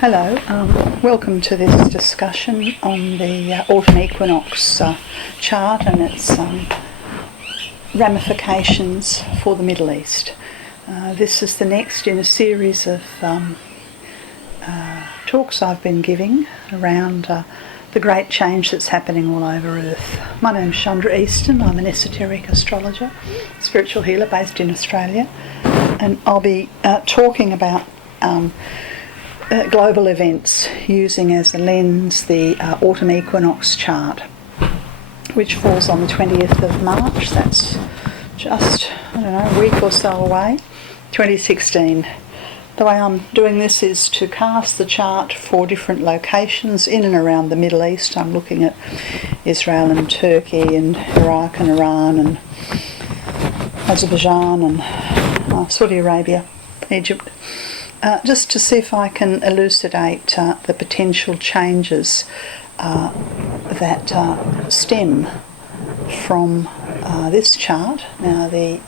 Hello, welcome to this discussion on the autumn equinox chart and its ramifications for the Middle East. This is the next in a series of talks I've been giving around the great change that's happening all over Earth. My name's Chandra Easton. I'm an esoteric astrologer, spiritual healer based in Australia, and I'll be talking about global events using as a lens the autumn equinox chart, which falls on the 20th of March. That's just, a week or so away, 2016. The way I'm doing this is to cast the chart for different locations in and around the Middle East. I'm looking at Israel and Turkey and Iraq and Iran and Azerbaijan and Saudi Arabia, Egypt. Just to see if I can elucidate the potential changes that stem from this chart. Now, the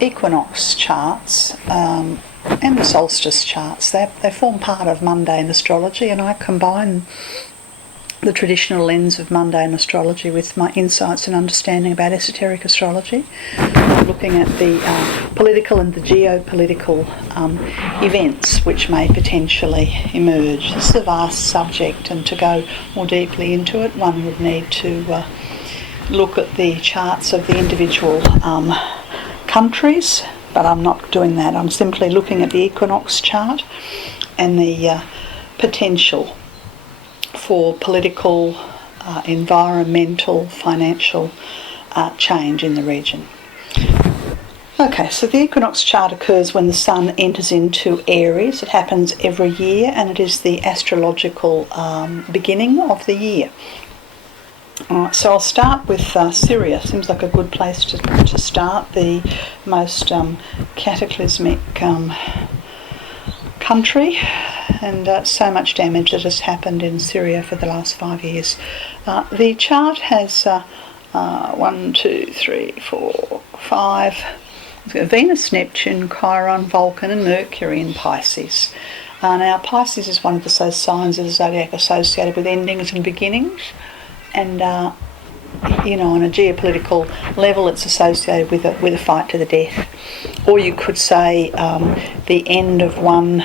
equinox charts and the solstice charts, they form part of mundane astrology, and I combine the traditional lens of mundane astrology with my insights and understanding about esoteric astrology. I'm looking at the political and the geopolitical events which may potentially emerge. This is a vast subject, and to go more deeply into it, one would need to look at the charts of the individual countries, but I'm not doing that. I'm simply looking at the equinox chart and the potential for political, environmental, financial change in the region. Okay, so the equinox chart occurs when the sun enters into Aries. It happens every year, and it is the astrological beginning of the year. So I'll start with Syria. Seems like a good place to start. The most cataclysmic country, and so much damage that has happened in Syria for the last 5 years. The chart has 1, 2, 3, 4, 5. It's got Venus, Neptune, Chiron, Vulcan, and Mercury in Pisces. Now, Pisces is one of the signs of the zodiac associated with endings and beginnings, and on a geopolitical level, it's associated with a fight to the death, or you could say the end of one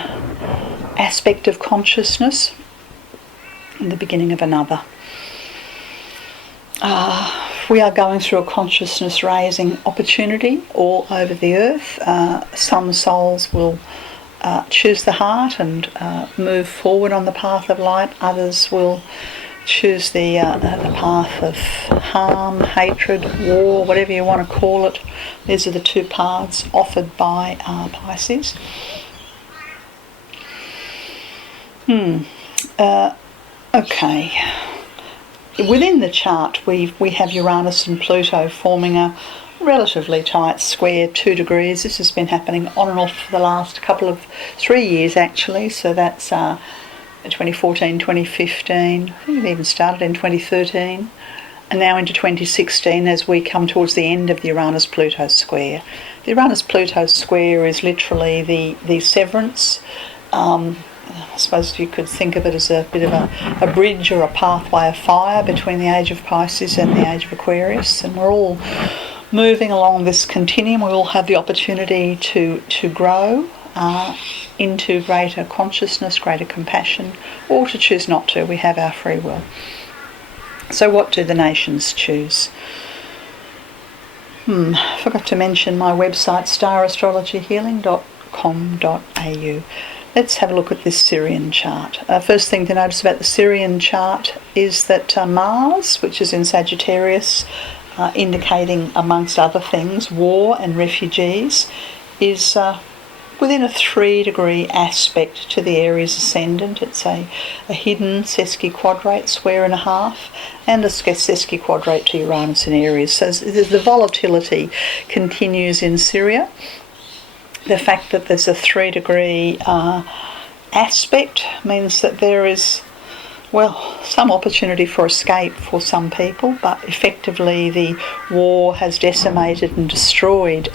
aspect of consciousness and the beginning of another. We are going through a consciousness raising opportunity all over the earth. Some souls will choose the heart and move forward on the path of light. Others will choose the path of harm, hatred, war, whatever you want to call it. These are the two paths offered by Pisces. Okay. Within the chart, we have Uranus and Pluto forming a relatively tight square, 2 degrees. This has been happening on and off for the last 3 years, actually. So that's 2014, 2015. I think it even started in 2013. And now into 2016 as we come towards the end of the Uranus-Pluto square. The Uranus-Pluto square is literally the severance. I suppose you could think of it as a bit of a bridge or a pathway of fire between the age of Pisces and the age of Aquarius, and we're all moving along this continuum. We all have the opportunity to grow into greater consciousness, greater compassion, or to choose not to. We have our free will. So what do the nations choose? I forgot to mention my website, starastrologyhealing.com.au. Let's have a look at this Syrian chart. First thing to notice about the Syrian chart is that Mars, which is in Sagittarius, indicating, amongst other things, war and refugees, is within a 3-degree aspect to the Aries ascendant. It's a hidden sesquiquadrate, square and a half, and a sesquiquadrate to Uranus in Aries. So the volatility continues in Syria. The fact that there's a 3-degree aspect means that there is, some opportunity for escape for some people, but effectively the war has decimated and destroyed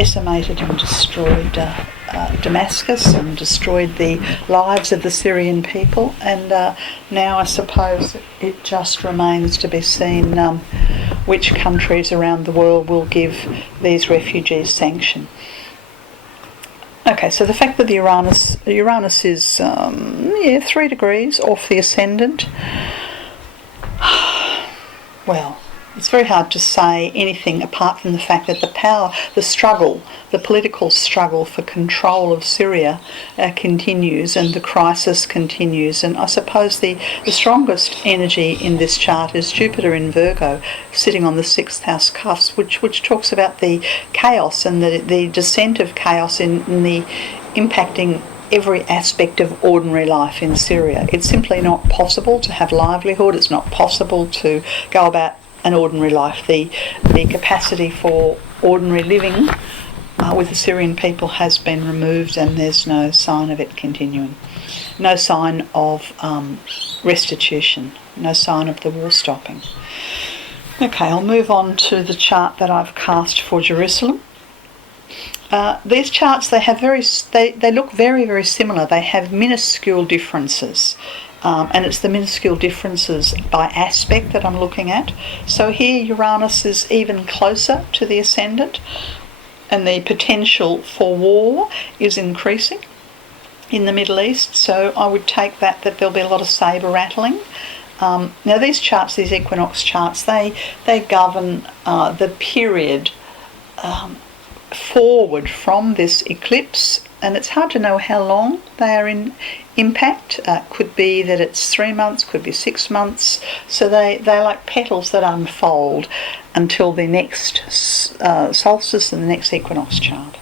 decimated and destroyed Damascus and destroyed the lives of the Syrian people, and now I suppose it just remains to be seen which countries around the world will give these refugees sanction. Okay, so the fact that the Uranus is 3 degrees off the ascendant, well, it's very hard to say anything apart from the fact that the political struggle for control of Syria continues, and the crisis continues. And I suppose the strongest energy in this chart is Jupiter in Virgo, sitting on the 6th house cusp, which talks about the chaos and the descent of chaos in the impacting every aspect of ordinary life in Syria. It's simply not possible to have livelihood. It's not possible to go about an ordinary life. The capacity for ordinary living with the Syrian people has been removed, and there's no sign of it continuing. No sign of restitution. No sign of the war stopping. Okay, I'll move on to the chart that I've cast for Jerusalem. These charts, they look very, very similar. They have minuscule differences. And it's the minuscule differences by aspect that I'm looking at. So here Uranus is even closer to the ascendant, and the potential for war is increasing in the Middle East. So I would take that there'll be a lot of sabre rattling. Now these charts, these equinox charts, they govern the period forward from this eclipse, and it's hard to know how long they are in impact. Could be that it's 3 months, could be 6 months. So they're like petals that unfold until the next solstice and the next equinox chart.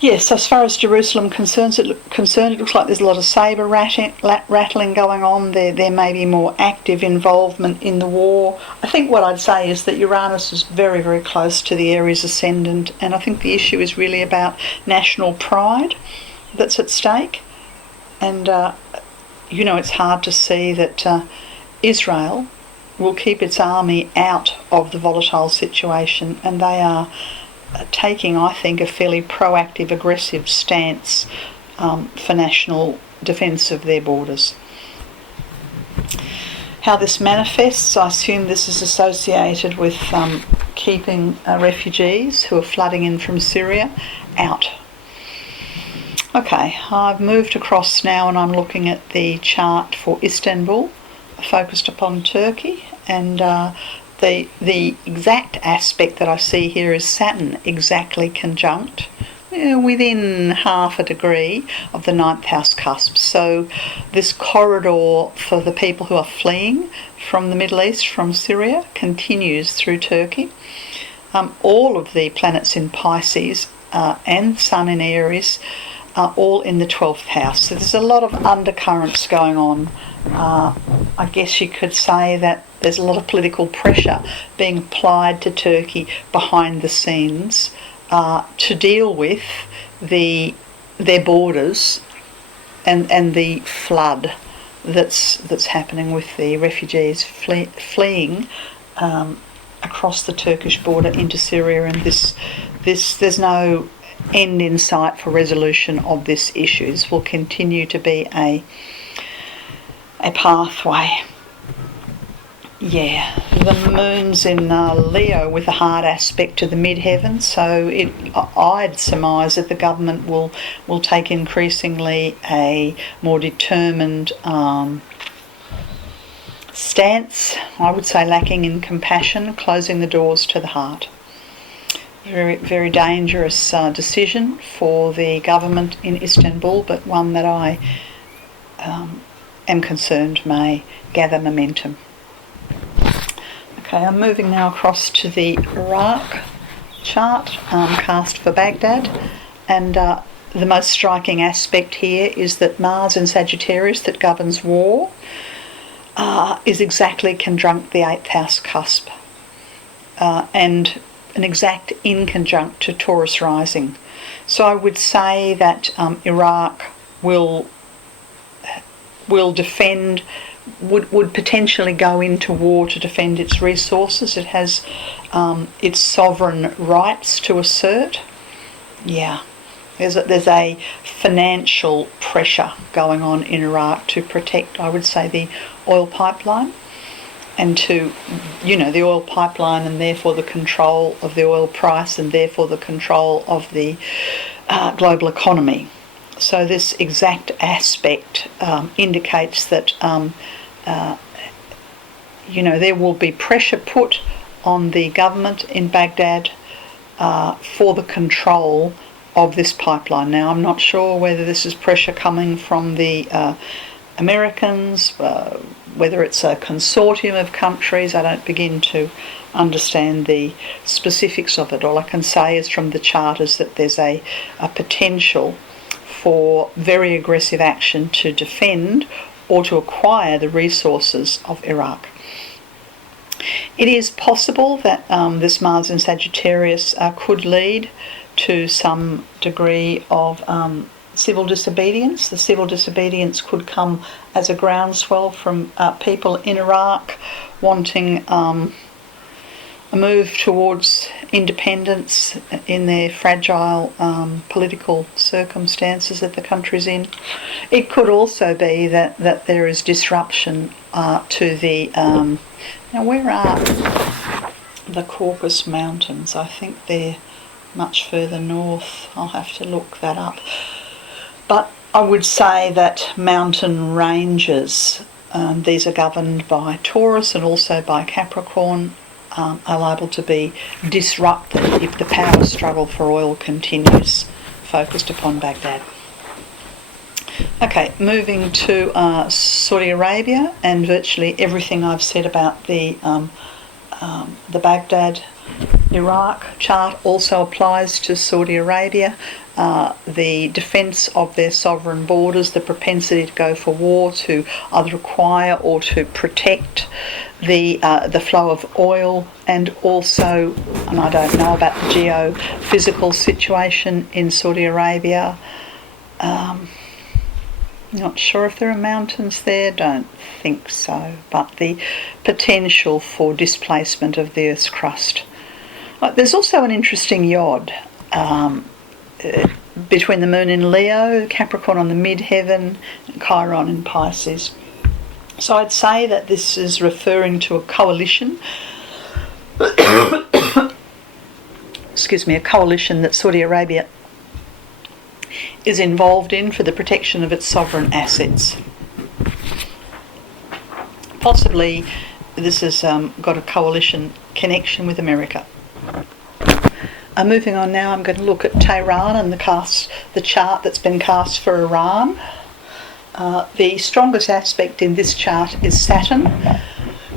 Yes, as far as Jerusalem concerned, it looks like there's a lot of sabre rattling going on. There may be more active involvement in the war. I think what I'd say is that Uranus is very, very close to the Aries ascendant, and I think the issue is really about national pride that's at stake. And, it's hard to see that Israel will keep its army out of the volatile situation, and they are taking, I think, a fairly proactive, aggressive stance for national defence of their borders. How this manifests, I assume this is associated with keeping refugees who are flooding in from Syria out. Okay, I've moved across now and I'm looking at the chart for Istanbul, focused upon Turkey, and the exact aspect that I see here is Saturn exactly conjunct within 0.5 degree of the 9th house cusp. So this corridor for the people who are fleeing from the Middle East, from Syria, continues through Turkey. All of the planets in Pisces and Sun in Aries are all in the 12th house. So there's a lot of undercurrents going on. I guess you could say that there's a lot of political pressure being applied to Turkey behind the scenes to deal with their borders and the flood that's happening with the refugees fleeing across the Turkish border into Syria, and there's no end in sight for resolution of this issue. This will continue to be a pathway. Yeah, the moon's in Leo with a hard aspect to the midheaven, so I'd surmise that the government will take increasingly a more determined stance, I would say lacking in compassion, closing the doors to the heart. Very, very dangerous decision for the government in Istanbul, but one that I am concerned may gather momentum. Okay, I'm moving now across to the Iraq chart cast for Baghdad, and the most striking aspect here is that Mars in Sagittarius, that governs war, is exactly conjunct the 8th house cusp, and an exact inconjunct to Taurus rising. So I would say that Iraq will defend would potentially go into war to defend its resources. It has its sovereign rights to assert. Yeah, there's a financial pressure going on in Iraq to protect, I would say, the oil pipeline, and to, the oil pipeline, and therefore the control of the oil price, and therefore the control of the global economy. So this exact aspect indicates that there will be pressure put on the government in Baghdad for the control of this pipeline. Now, I'm not sure whether this is pressure coming from the Americans, whether it's a consortium of countries. I don't begin to understand the specifics of it. All I can say is from the chart is that there's a potential for very aggressive action to defend or to acquire the resources of Iraq. It is possible that this Mars in Sagittarius could lead to some degree of civil disobedience. The civil disobedience could come as a groundswell from people in Iraq wanting a move towards independence in their fragile political circumstances that the country's in. It could also be that there is disruption to the... now, where are the Caucasus Mountains? I think they're much further north. I'll have to look that up. But I would say that mountain ranges, these are governed by Taurus and also by Capricorn, are liable to be disrupted if the power struggle for oil continues, focused upon Baghdad. Okay, moving to Saudi Arabia, and virtually everything I've said about the Baghdad Iraq chart also applies to Saudi Arabia. The defence of their sovereign borders, the propensity to go for war, to either acquire or to protect the flow of oil, and also, and I don't know about the geophysical situation in Saudi Arabia. Not sure if there are mountains there, don't think so, but the potential for displacement of the Earth's crust. There's also an interesting yod between the moon in Leo, Capricorn on the midheaven, and Chiron in Pisces. So I'd say that this is referring to a coalition, a coalition that Saudi Arabia is involved in for the protection of its sovereign assets. Possibly this has got a coalition connection with America. Moving on now, I'm going to look at Tehran and the chart that's been cast for Iran. The strongest aspect in this chart is Saturn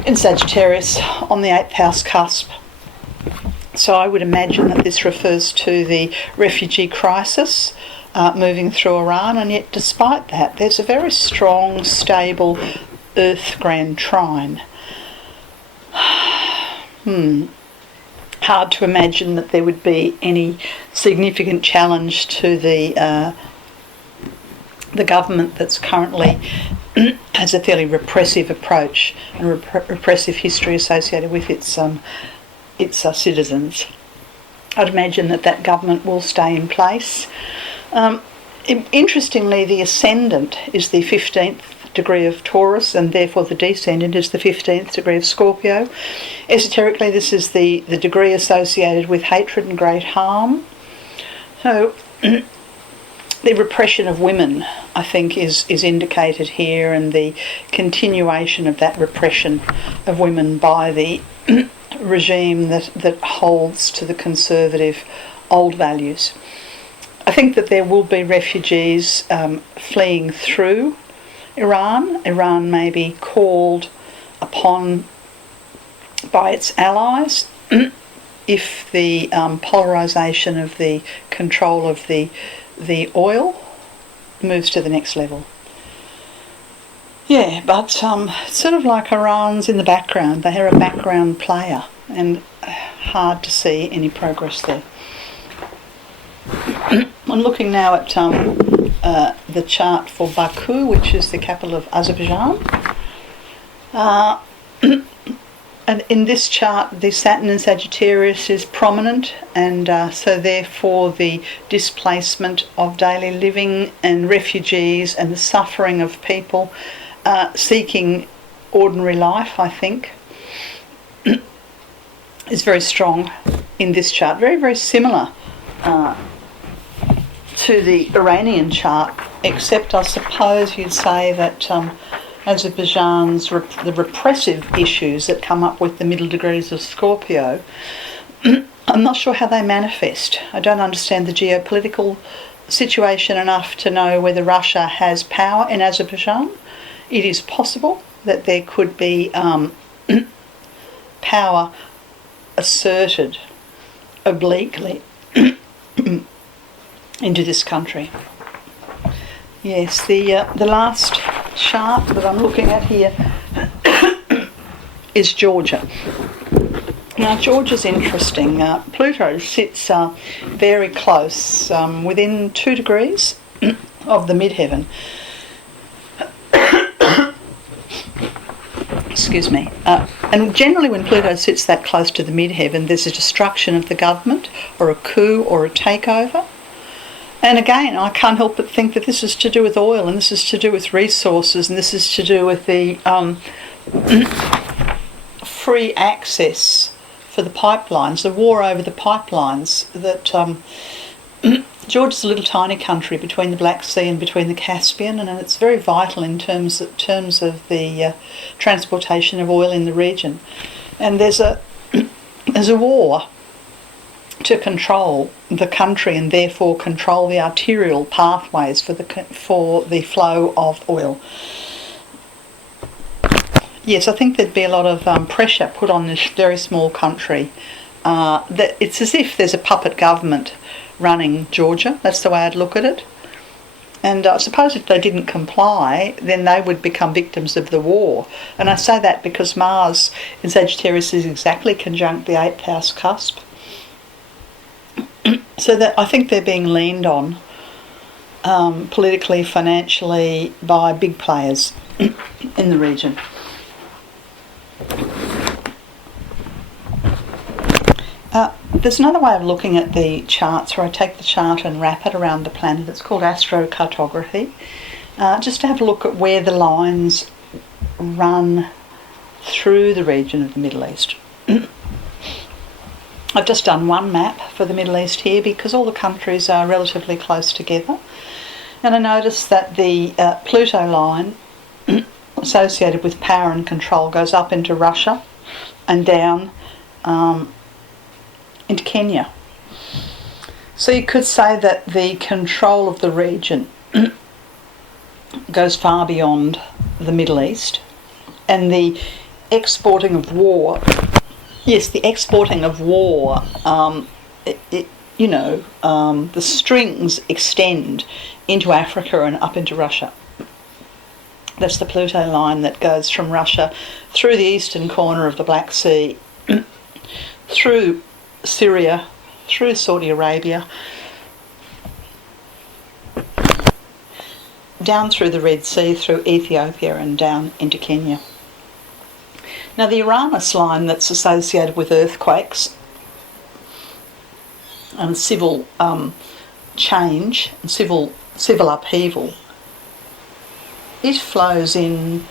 in Sagittarius on the 8th house cusp. So I would imagine that this refers to the refugee crisis moving through Iran, and yet despite that there's a very strong, stable Earth Grand Trine. Hard to imagine that there would be any significant challenge to the government that's currently has a fairly repressive approach and repressive history associated with its citizens. I'd imagine that government will stay in place. Interestingly, the ascendant is the 15th degree of Taurus, and therefore the descendant is the 15th degree of Scorpio. Esoterically, this is the degree associated with hatred and great harm. So the repression of women, I think, is indicated here, and the continuation of that repression of women by the regime that holds to the conservative old values. I think that there will be refugees fleeing through Iran. Iran may be called upon by its allies if the polarisation of the control of the oil moves to the next level. Yeah, but sort of like Iran's in the background. They are a background player, and hard to see any progress there. I'm looking now at the chart for Baku, which is the capital of Azerbaijan. And in this chart, the Saturn in Sagittarius is prominent, and so therefore the displacement of daily living and refugees and the suffering of people seeking ordinary life, I think, is very strong in this chart. Very, very similar to the Iranian chart, except I suppose you'd say that Azerbaijan's the repressive issues that come up with the middle degrees of Scorpio, I'm not sure how they manifest. I don't understand the geopolitical situation enough to know whether Russia has power in Azerbaijan. It is possible that there could be power asserted obliquely into this country. Yes, the last chart that I'm looking at here is Georgia. Now, Georgia's interesting. Pluto sits very close, within 2 degrees of the midheaven. Excuse me. And generally when Pluto sits that close to the midheaven, there's a destruction of the government or a coup or a takeover. And again, I can't help but think that this is to do with oil, and this is to do with resources, and this is to do with the free access for the pipelines, the war over the pipelines. That Georgia's a little tiny country between the Black Sea and between the Caspian, and it's very vital in terms of the transportation of oil in the region. And there's a war to control the country and therefore control the arterial pathways for the flow of oil. Yes, I think there'd be a lot of pressure put on this very small country. That it's as if there's a puppet government running Georgia. That's the way I'd look at it. And I suppose if they didn't comply, then they would become victims of the war. And I say that because Mars in Sagittarius is exactly conjunct the 8th house cusp. So that I think they're being leaned on politically, financially, by big players in the region. There's another way of looking at the charts where I take the chart and wrap it around the planet. It's called astrocartography. Just to have a look at where the lines run through the region of the Middle East. I've just done one map for the Middle East here because all the countries are relatively close together. And I noticed that the Pluto line associated with power and control goes up into Russia and down into Kenya. So you could say that the control of the region goes far beyond the Middle East, and the exporting of war. Yes, the exporting of war, the strings extend into Africa and up into Russia. That's the Pluto line that goes from Russia through the eastern corner of the Black Sea, through Syria, through Saudi Arabia, down through the Red Sea, through Ethiopia and down into Kenya. Now the Uranus line that's associated with earthquakes and civil change and civil upheaval, it flows in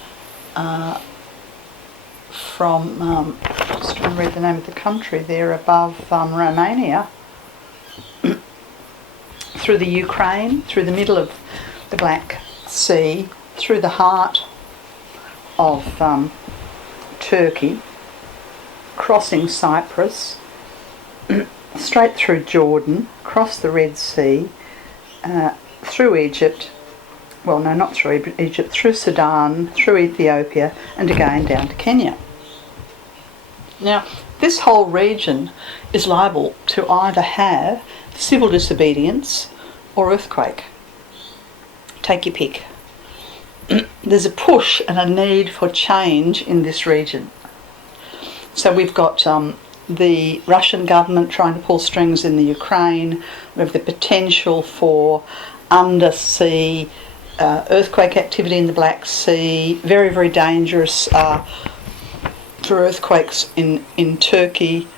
from, just trying to read the name of the country there above Romania, through the Ukraine, through the middle of the Black Sea, through the heart of Turkey, crossing Cyprus, straight through Jordan, across the Red Sea, through Egypt, well no, not through Egypt, through Sudan, through Ethiopia, and again down to Kenya. Now, this whole region is liable to either have civil disobedience or earthquake. Take your pick. There's a push and a need for change in this region. So we've got the Russian government trying to pull strings in the Ukraine. We have the potential for undersea earthquake activity in the Black Sea, very, very dangerous for earthquakes in Turkey.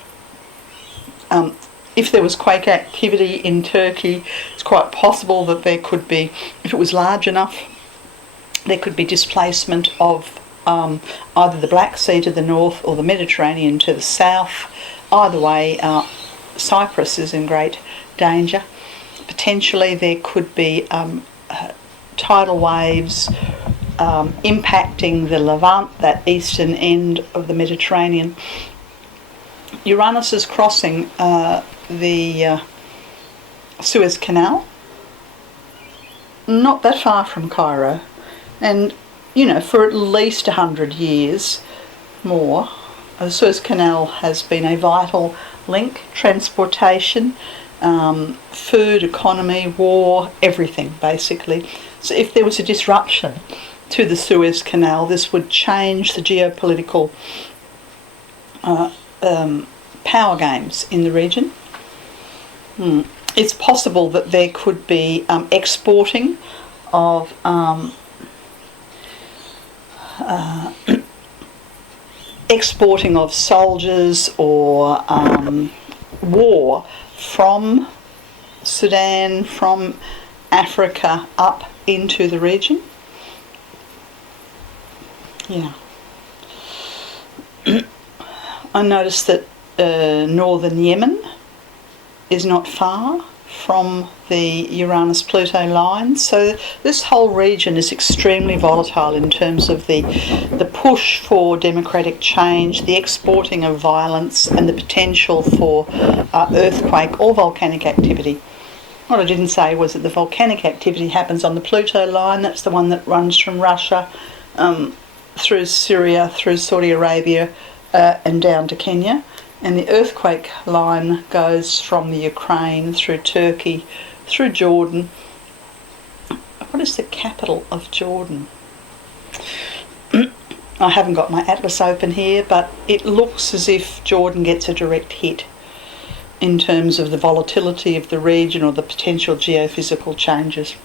If there was quake activity in Turkey, it's quite possible that there could be, if it was large enough, there could be displacement of either the Black Sea to the north or the Mediterranean to the south. Either way, Cyprus is in great danger. Potentially there could be tidal waves impacting the Levant, that eastern end of the Mediterranean. Uranus is crossing the Suez Canal, not that far from Cairo, and for at least 100 years more, the Suez Canal has been a vital link, transportation, food, economy, war, everything basically. So if there was a disruption to the Suez Canal, this would change the geopolitical power games in the region. It's possible that there could be exporting of soldiers or war from Sudan, from Africa up into the region. Yeah. I noticed that northern Yemen is not far from the Uranus-Pluto line, so this whole region is extremely volatile in terms of the push for democratic change, the exporting of violence, and the potential for earthquake or volcanic activity. What I didn't say was that the volcanic activity happens on the Pluto line. That's the one that runs from Russia through Syria, through Saudi Arabia, and down to Kenya. And the earthquake line goes from the Ukraine through Turkey, through Jordan. What is the capital of Jordan? I haven't got my atlas open here, but it looks as if Jordan gets a direct hit in terms of the volatility of the region or the potential geophysical changes.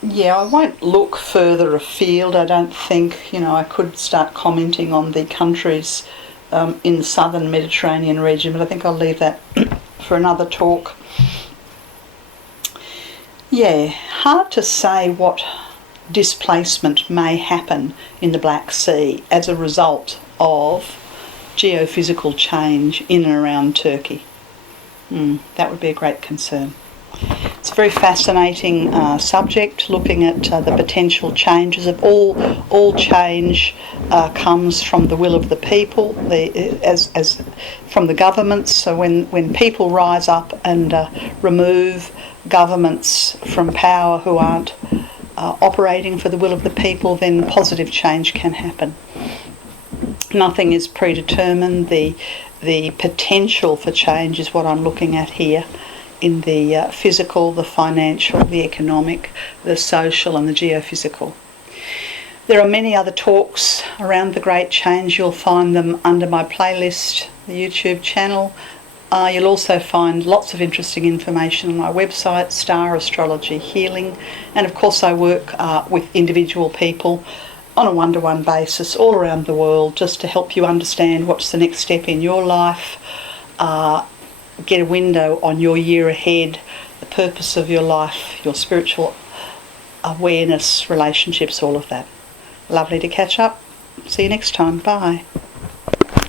Yeah, I won't look further afield. I don't think, I could start commenting on the countries in the southern Mediterranean region, but I think I'll leave that for another talk. Yeah, hard to say what displacement may happen in the Black Sea as a result of geophysical change in and around Turkey. That would be a great concern. It's a very fascinating subject, looking at the potential changes of all change comes from the will of the people, as from the governments. So when people rise up and remove governments from power who aren't operating for the will of the people, then positive change can happen. Nothing is predetermined. The potential for change is what I'm looking at here, in the physical, the financial, the economic, the social and the geophysical. There are many other talks around the Great Change. You'll find them under my playlist, the YouTube channel. You'll also find lots of interesting information on my website, Star Astrology Healing. And of course I work with individual people on a one-to-one basis all around the world, just to help you understand what's the next step in your life, get a window on your year ahead, the purpose of your life, your spiritual awareness, relationships, all of that. Lovely to catch up. See you next time. Bye.